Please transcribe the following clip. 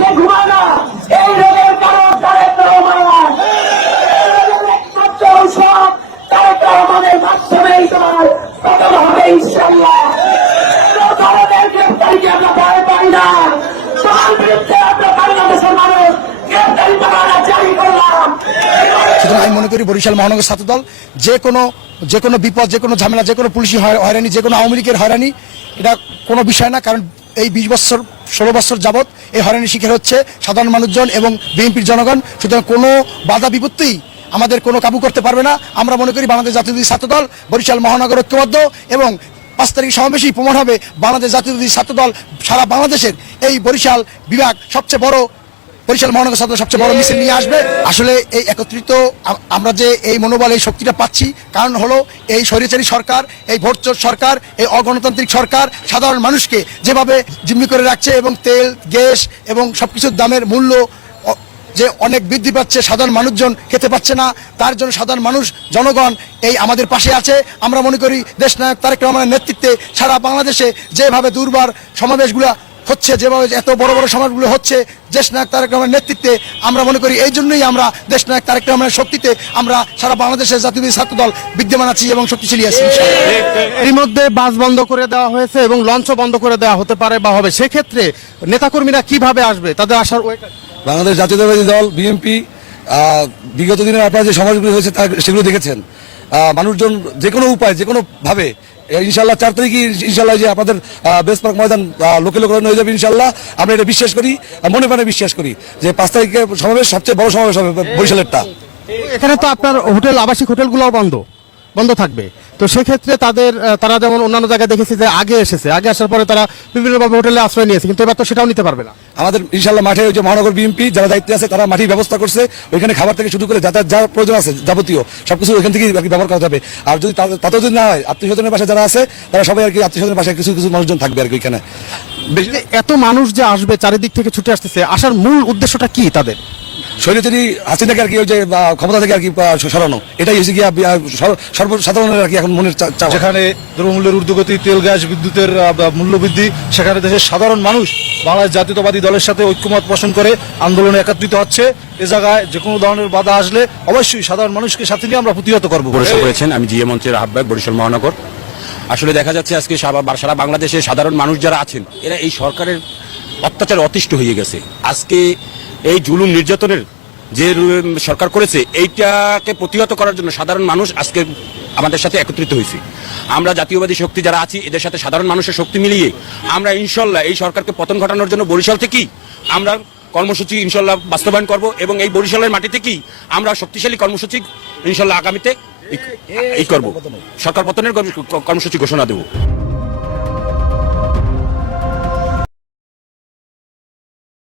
সে ঘুমায় না। এই রোগের কারণ তারেক রহমান। একমাত্র ঔষধ তারেক রহমানের মাধ্যমেই তোমার কদম হবে ইনশাআল্লাহ। কোন ধরনের গ্রেফতারিকে আমরা ভয় পাই না। তার বিরুদ্ধে আমরা বাংলাদেশের মানুষ গ্রেফতারি পরোয়ানা জারি করলাম। সুতরাং আমি মনে করি বরিশাল মহানগর ছাত্রদল যে কোনো বিপদ, যে কোনো ঝামেলা, যে কোনো পুলিশি হয়রানি, যে কোনো আওয়ামী লীগের হয়রানি, এটা কোনো বিষয় না। কারণ এই 20 বছর 16 বছর যাবৎ এই হয়রানির শিকার হচ্ছে সাধারণ মানুষজন এবং বিএনপির জনগণ। সুতরাং কোনো বাধা বিপত্তি আমাদের কোনো কাবু করতে পারবে না। আমরা মনে করি বাংলাদেশ জাতীয়তাবাদী ছাত্রদল বরিশাল মহানগর ঐক্যবদ্ধ এবং 5 তারিখ সমাবেশেই প্রমাণ হবে বাংলাদেশ জাতীয়তাবাদী ছাত্রদল সারা বাংলাদেশের এই বরিশাল বিভাগ সবচেয়ে বড়, বরিশাল মহানগর ছাত্র সবচেয়ে বড় মিছিল নিয়ে আসবে। আসলে এই একত্রিত আমরা যে এই মনোবল, এই শক্তিটা পাচ্ছি, কারণ হলো এই স্বৈরাচারী সরকার, এই ভোটচোর সরকার, এই অগণতান্ত্রিক সরকার সাধারণ মানুষকে যেভাবে জিম্মি করে রাখছে এবং তেল, গ্যাস এবং সবকিছুর দামের মূল্য যে অনেক বৃদ্ধি পাচ্ছে, সাধারণ মানুষজন খেতে পাচ্ছে না, তার জন্য সাধারণ মানুষ, জনগণ এই আমাদের পাশে আছে। আমরা মনে করি দেশনায়ক তারেক রহমানের নেতৃত্বে সারা বাংলাদেশে যেভাবে দুর্বার সমাবেশগুলো হচ্ছে, যেভাবে এত বড় বড় সমাজগুলো হচ্ছে দেশনায়ক তারেক রহমানের নেতৃত্বে, আমরা মনে করি এই জন্যই আমরা দেশনায়ক তারেক রহমানের শক্তিতে আমরা সারা বাংলাদেশের জাতীয়তাবাদী ছাত্রদল বিদ্যমান আছি এবং শক্তিশালী আছি। এর মধ্যে বাস বন্ধ করে দেওয়া হয়েছে এবং লঞ্চও বন্ধ করে দেওয়া হতে পারে বা হবে, সেক্ষেত্রে নেতাকর্মীরা কিভাবে আসবে, তাদের আসার ওয়েটা? বাংলাদেশ জাতীয়তাবাদী দল বিএনপি বিগত দিনে আপনারা যে সমাজগুলো হয়েছে সেগুলো দেখেছেন। মানুষজন যে কোনো উপায়, যে কোনো ভাবে ইনশাল্লাহ 4 তারিখে ইনশাল্লাহ যে আপনাদের বেস পার্ক ময়দান লোকে লোক হয়ে যাবে ইনশাল্লাহ। আমরা এটা বিশ্বাস করি, মনে প্রাণে বিশ্বাস করি যে 5 তারিখে সমাবেশ সবচেয়ে বড় সমাবেশ হবে বরিশালেরটা। এখানে তো আপনার হোটেল, আবাসিক হোটেলগুলোও বন্ধ থাকবে, তো সেক্ষেত্রে তারা যেমন অন্যান্য জায়গায় দেখেছি যে আগে আসার পরে তারা বিভিন্নভাবে হোটেলে আশ্রয় নিয়েছে, কিন্তু এবার তো সেটাও নিতে পারবে না। আমাদের ইনশাল্লাহ মাঠে ওই যে মহানগর বিএনপি যারা দায়িত্বে আছে তারা মাঠের ব্যবস্থা করছে, ওইখানে খাবার থেকে শুরু করে যাতায়াত যা প্রয়োজন আছে যাবতীয় সবকিছু ওইখান থেকে ব্যবহার করা যাবে। আর যদি তাতেও যদি না হয়, আত্মীয় স্বজনের বাসায় যারা আছে তারা সবাই আর কি আত্মীয় স্বজনের বাসায় কিছু কিছু মানুষজন থাকবে আর কি। ওইখানে এত মানুষ যে আসবে, চারিদিক থেকে ছুটে আসতেছে, আসার মূল উদ্দেশ্যটা কি তাদের? স্বৈরাচারী হাসিনাকে আর কি ওই যে ক্ষমতা থেকে আর কি সরানো, এটাই হচ্ছে কি সর্বসাধারণের আর কি এখন মনের চাওয়া। যেখানে দ্রব্যমূল্যের ঊর্ধ্বগতি, তেল গ্যাস বিদ্যুতের মূল্য বৃদ্ধি, সেখানে দেশের সাধারণ মানুষ বাংলাদেশ জাতীয়তাবাদী দলের সাথে ঐক্যমত পোষণ করে আন্দোলনে একত্রিত হচ্ছে। এ জায়গায় যে কোনো ধরনের বাধা আসলে অবশ্যই সাধারণ মানুষকে সাথে নিয়ে আমরা প্রতিহত করবো। করেছেন আমি জিএ মঞ্চের আহ্বায়ক বরিশাল মহানগর। আসলে দেখা যাচ্ছে আজকে সারা বাংলাদেশে সাধারণ মানুষ যারা আছেন এরা এই সরকারের অত্যাচারে অতিষ্ঠ হয়ে গেছে। আজকে এই জুলুম নির্যাতনের যে সরকার করেছে এইটাকে প্রতিহত করার জন্য সাধারণ মানুষ আজকে আমাদের সাথে একত্রিত হয়েছে। আমরা জাতীয়বাদী শক্তি যারা আছি এদের সাথে সাধারণ মানুষের শক্তি মিলিয়ে আমরা ইনশাল্লাহ এই সরকারকে পতন ঘটানোর জন্য বরিশাল থেকেই আমরা কর্মসূচি ইনশাল্লাহ বাস্তবায়ন করব এবং এই বরিশালের মাটি থেকেই আমরা শক্তিশালী কর্মসূচি ইনশাল্লাহ আগামীতে করব, সরকার পতনের কর্মসূচি ঘোষণা দেব।